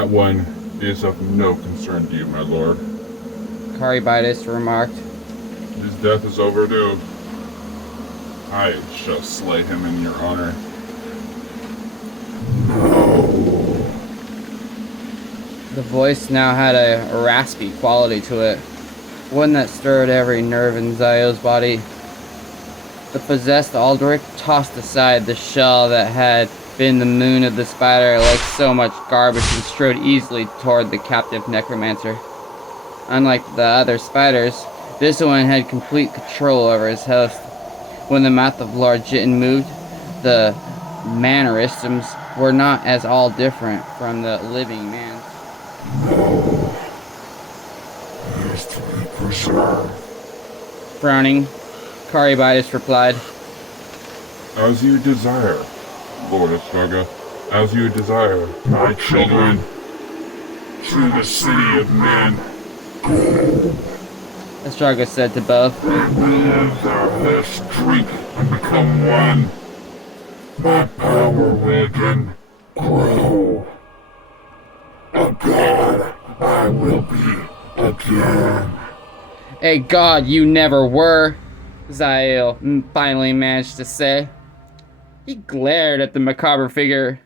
That one is of no concern to you, my lord. Caribitis remarked. His death is overdue. I shall slay him in your honor. The voice now had a raspy quality to it, one that stirred every nerve in Zayl's body. The possessed Aldric tossed aside the shell that had been the moon of the spider like so much garbage and strode easily toward the captive necromancer. Unlike the other spiders, this one had complete control over his host. When the mouth of Lord Jitan moved, the mannerisms were not as all different from the living man's. No. He is to be preserved. Frowning, Caribitis replied, As you desire, Lord Astrogha. As you desire. My children, to the city of men. Go. Astrogha said to both. They will their hosts drink and become one. My power will again grow. A god I will be again. A god you never were, Zayl finally managed to say. He glared at the macabre figure.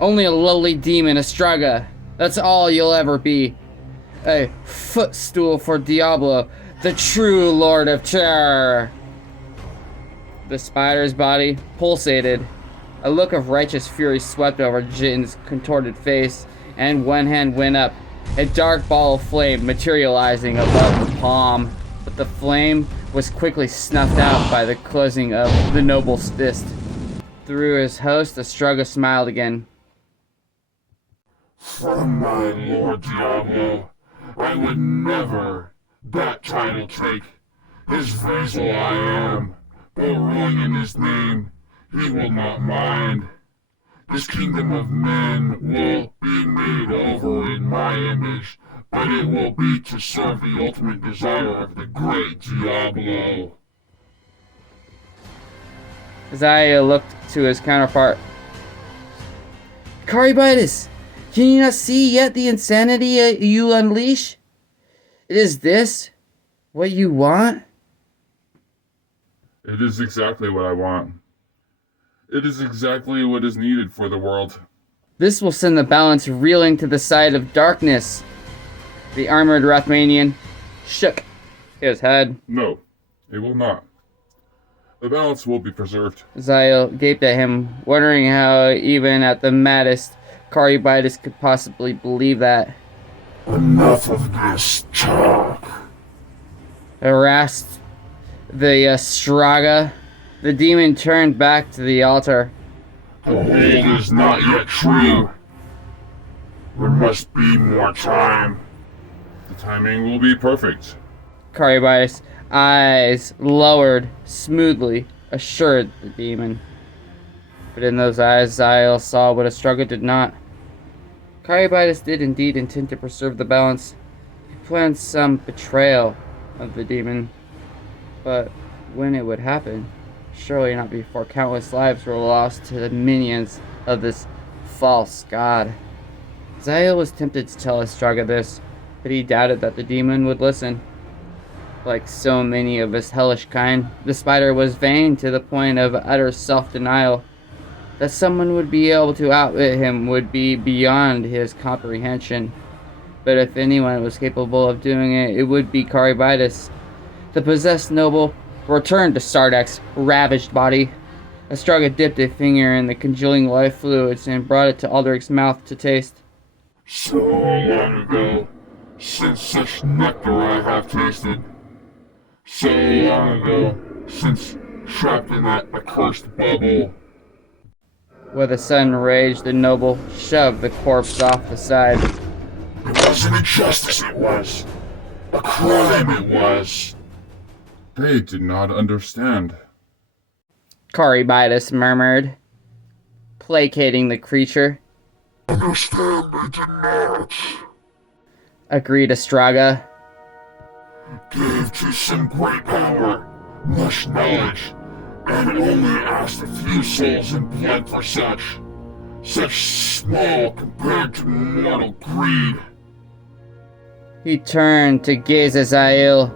Only a lowly demon, Astrogha. That's all you'll ever be. A footstool for Diablo, the true Lord of Terror. The spider's body pulsated. A look of righteous fury swept over Jitan's contorted face, and one hand went up, a dark ball of flame materializing above the palm. But the flame was quickly snuffed out by the closing of the noble's fist. Through his host, Astrogha smiled again. From my Lord Diablo, I would never that title take. His vassal I am, but ruling in his name, he will not mind. This kingdom of men will be made over in my image, but it will be to serve the ultimate desire of the great Diablo. Zayl looked to his counterpart. Caribitis, can you not see yet the insanity you unleash? Is this what you want? It is exactly what I want. It is exactly what is needed for the world. This will send the balance reeling to the side of darkness. The armored Rathmanian shook his head. No, it will not. The balance will be preserved. Zayl gaped at him, wondering how even at the maddest Caribitis could possibly believe that. Enough of this talk. Harassed the Astrogha, the demon turned back to the altar. The hold is not yet true. There must be more time. The timing will be perfect. Caribitis' eyes lowered smoothly, assured the demon. But in those eyes, Zayl saw what Astrogha did not. Caribitis did indeed intend to preserve the balance. He planned some betrayal of the demon. But when it would happen, surely not before countless lives were lost to the minions of this false god. Zayl was tempted to tell Astrogha this, but he doubted that the demon would listen. Like so many of his hellish kind, the spider was vain to the point of utter self-denial. That someone would be able to outwit him would be beyond his comprehension. But if anyone was capable of doing it, it would be Caribitis. The possessed noble returned to Sardak's ravaged body. Astrogha dipped a finger in the congealing life fluids and brought it to Aldric's mouth to taste. So long ago, since such nectar I have tasted. So long ago, since trapped in that accursed bubble. With a sudden rage, the noble shoved the corpse off the side. It was an injustice, it was. A crime, it was. They did not understand. Caribitis murmured, placating the creature. Understand they did not. Agreed Astrogha. Gave to some great power, much knowledge, and only asked a few souls in blood for such. Such small compared to mortal greed. He turned to gaze at Zayl.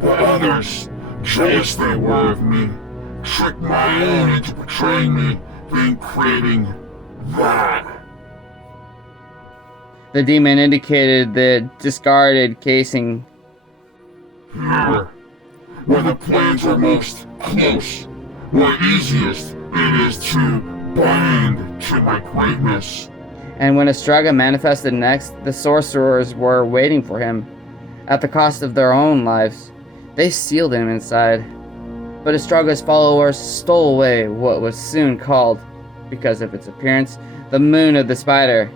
But others, jealous they were of me, tricked my own into betraying me, then creating that. The demon indicated the discarded casing. Here, where the planes are most close, where easiest it is to bind to my greatness. And when Astrogha manifested next, the sorcerers were waiting for him, at the cost of their own lives. They sealed him inside. But Astrogha's followers stole away what was soon called, because of its appearance, the Moon of the Spider.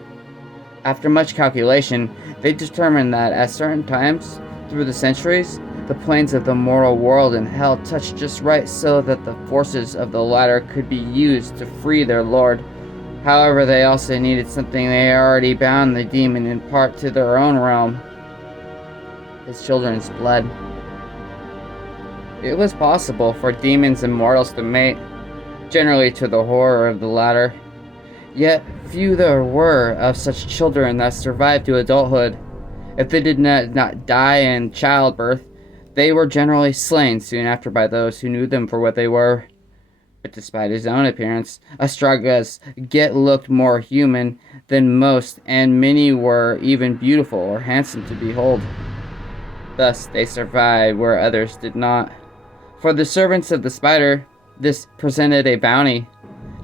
After much calculation, they determined that at certain times, through the centuries, the planes of the mortal world and hell touched just right so that the forces of the latter could be used to free their lord. However, they also needed something they already bound the demon in part to their own realm. His children's blood. It was possible for demons and mortals to mate, generally to the horror of the latter. Yet few there were of such children that survived to adulthood. If they did not die in childbirth, they were generally slain soon after by those who knew them for what they were. But despite his own appearance, Astrogha's get looked more human than most, and many were even beautiful or handsome to behold. Thus they survived where others did not. For the servants of the spider, this presented a bounty,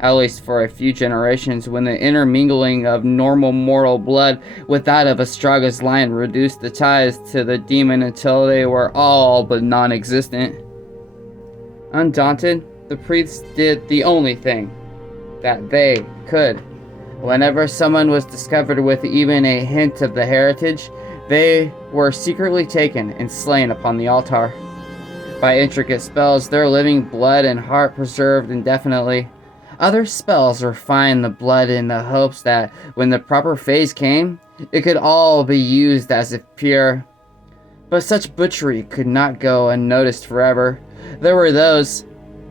at least for a few generations, when the intermingling of normal mortal blood with that of Astrogha's lion reduced the ties to the demon until they were all but non-existent. Undaunted, the priests did the only thing that they could. Whenever someone was discovered with even a hint of the heritage, they were secretly taken and slain upon the altar. By intricate spells, their living blood and heart preserved indefinitely. Other spells refined the blood in the hopes that when the proper phase came, it could all be used as if pure. But such butchery could not go unnoticed forever. There were those,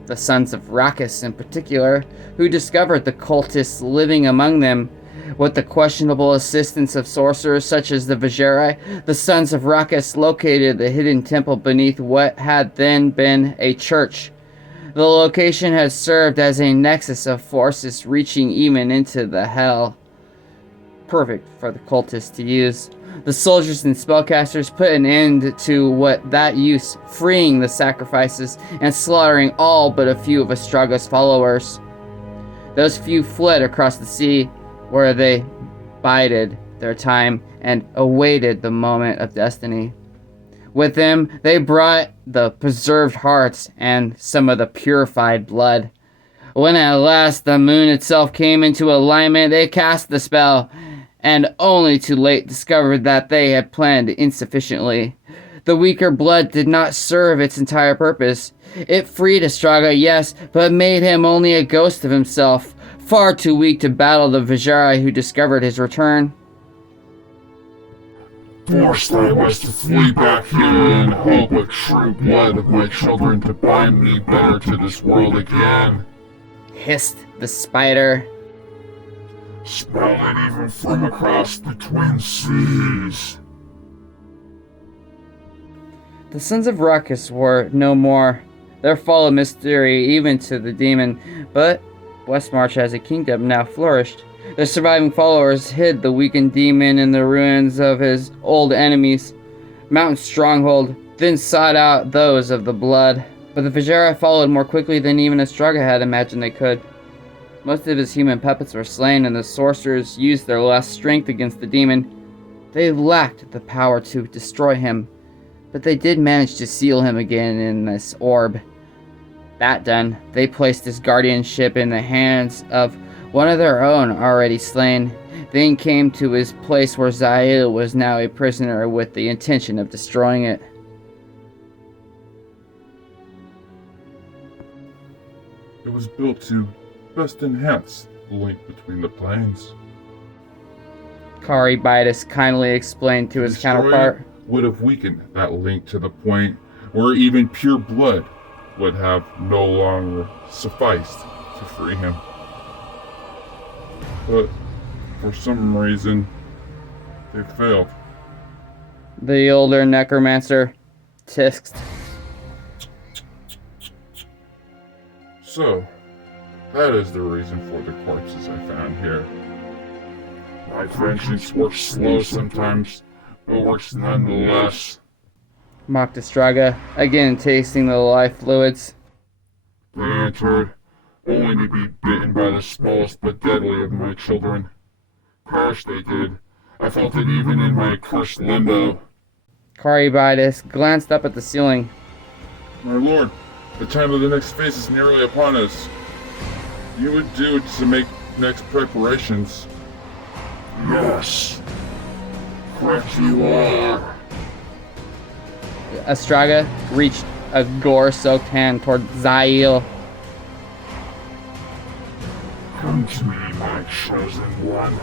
the sons of Rakkus in particular, who discovered the cultists living among them. With the questionable assistance of sorcerers such as the Vajeri, the sons of Rakkus located the hidden temple beneath what had then been a church. The location had served as a nexus of forces reaching even into the hell. Perfect for the cultists to use. The soldiers and spellcasters put an end to what that use, freeing the sacrifices and slaughtering all but a few of Astrogha's followers. Those few fled across the sea, where they bided their time and awaited the moment of destiny. With them, they brought the preserved hearts and some of the purified blood. When at last the moon itself came into alignment, they cast the spell, and only too late discovered that they had planned insufficiently. The weaker blood did not serve its entire purpose. It freed Astrogha, yes, but made him only a ghost of himself, far too weak to battle the Vajari who discovered his return. Forced I was to flee back here in hope with true blood of my children to bind me better to this world again. Hissed the spider. Smell it even from across the twin seas. The sons of Rakkus were no more. Their fall of mystery even to the demon, but Westmarch as a kingdom now flourished. The surviving followers hid the weakened demon in the ruins of his old enemies' mountain stronghold, then sought out those of the blood. But the Vajra followed more quickly than even Astrogha had imagined they could. Most of his human puppets were slain, and the sorcerers used their last strength against the demon. They lacked the power to destroy him, but they did manage to seal him again in this orb. That done, they placed his guardianship in the hands of one of their own already slain, then came to his place where Zayl was now a prisoner with the intention of destroying it. It was built to best enhance the link between the planes. Caribitis kindly explained to his Destroying counterpart. it would have weakened that link to the point where even pure blood would have no longer sufficed to free him. but for some reason, they failed. The older necromancer tisked. So, that is the reason for the corpses I found here. My vengeance works slow sometimes, but works nonetheless. Mocked Astrogha, again tasting the life fluids. They entered, only to be bitten by the smallest but deadly of my children. Perish they did. I felt it even in my cursed limbo. Caribitis glanced up at the ceiling. My lord, the time of the next phase is nearly upon us. You would do to make next preparations. Yes. Correct you are. Astrogha reached a gore-soaked hand toward Zayl. Come to me, my chosen one.